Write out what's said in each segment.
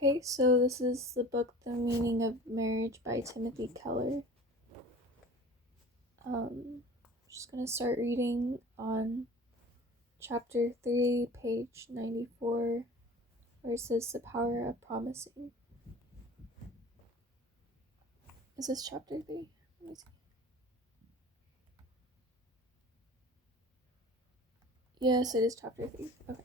Okay, so this is the book The Meaning of Marriage by Timothy Keller. Just going to start reading on chapter 3, page 94, where it says the power of promising. Is this chapter 3? Let me see. Yes, it is chapter 3. Okay.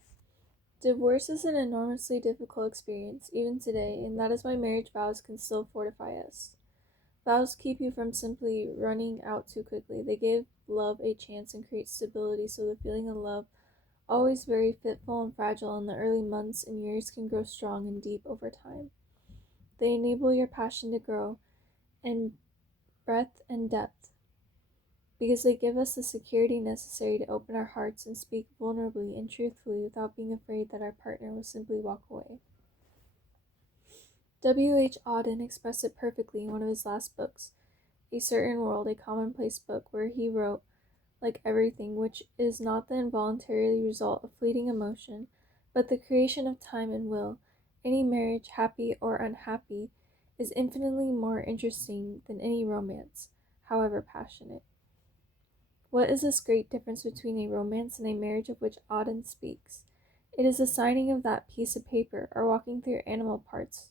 Divorce is an enormously difficult experience, even today, and that is why marriage vows can still fortify us. Vows keep you from simply running out too quickly. They give love a chance and create stability, so the feeling of love, always very fitful and fragile in the early months and years, can grow strong and deep over time. They enable your passion to grow in breadth and depth, because they give us the security necessary to open our hearts and speak vulnerably and truthfully without being afraid that our partner will simply walk away. W. H. Auden expressed it perfectly in one of his last books, A Certain World, a Commonplace Book, where he wrote, like everything which is not the involuntary result of fleeting emotion, but the creation of time and will, any marriage, happy or unhappy, is infinitely more interesting than any romance, however passionate. What is this great difference between a romance and a marriage of which Auden speaks? It is the signing of that piece of paper, or walking through animal parts,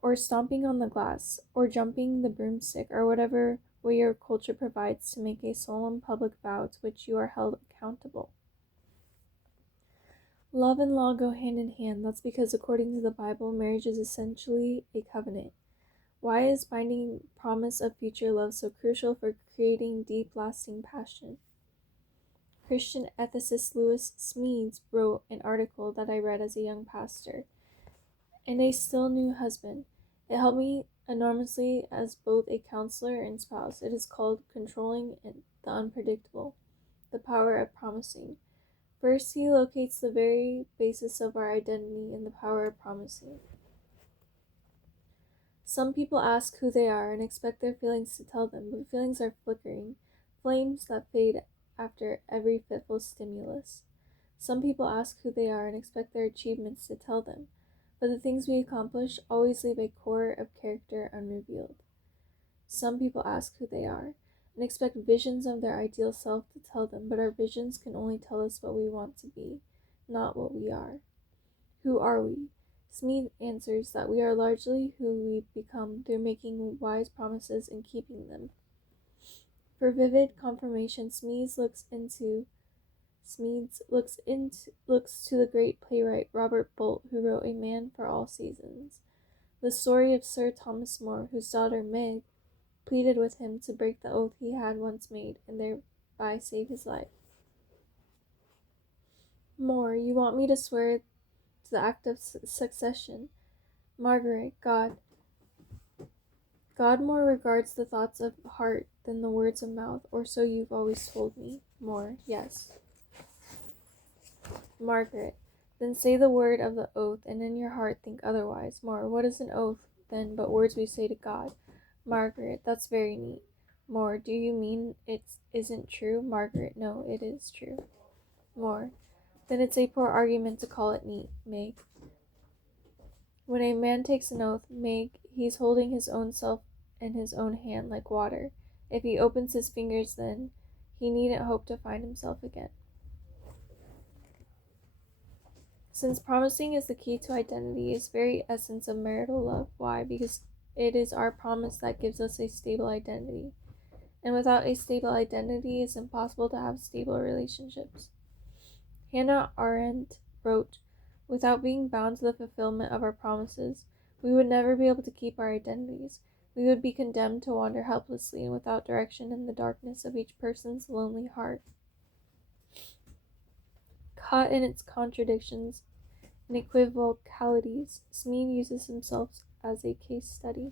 or stomping on the glass, or jumping the broomstick, or whatever way your culture provides to make a solemn public vow to which you are held accountable. Love and law go hand in hand. That's because, according to the Bible, marriage is essentially a covenant. Why is binding promise of future love so crucial for creating deep, lasting passion? Christian ethicist Lewis Smedes wrote an article that I read as a young pastor, and a still new husband. It helped me enormously as both a counselor and spouse. It is called Controlling the Unpredictable, the Power of Promising. First, he locates the very basis of our identity in the power of promising. Some people ask who they are and expect their feelings to tell them, but feelings are flickering, flames that fade after every fitful stimulus. Some people ask who they are and expect their achievements to tell them, but the things we accomplish always leave a core of character unrevealed. Some people ask who they are and expect visions of their ideal self to tell them, but our visions can only tell us what we want to be, not what we are. Who are we? Smith answers that we are largely who we become through making wise promises and keeping them. For vivid confirmation, Smedes looks to the great playwright Robert Bolt, who wrote A Man for All Seasons, the story of Sir Thomas More, whose daughter Meg pleaded with him to break the oath he had once made and thereby save his life. More, you want me to swear to the act of succession. Margaret, God more regards the thoughts of heart than the words of mouth, or so you've always told me. More, yes. Margaret, then say the word of the oath, and in your heart think otherwise. More, what is an oath, then, but words we say to God? Margaret, that's very neat. More, do you mean it isn't true? Margaret, no, it is true. More, then it's a poor argument to call it neat, Meg. When a man takes an oath, Meg, he's holding his own self in his own hand like water. If he opens his fingers, then he needn't hope to find himself again. Since promising is the key to identity, is very essence of marital love. Why? Because it is our promise that gives us a stable identity. And without a stable identity, it's impossible to have stable relationships. Hannah Arendt wrote, without being bound to the fulfillment of our promises, we would never be able to keep our identities. We would be condemned to wander helplessly and without direction in the darkness of each person's lonely heart. Caught in its contradictions and equivocalities, Smead uses himself as a case study.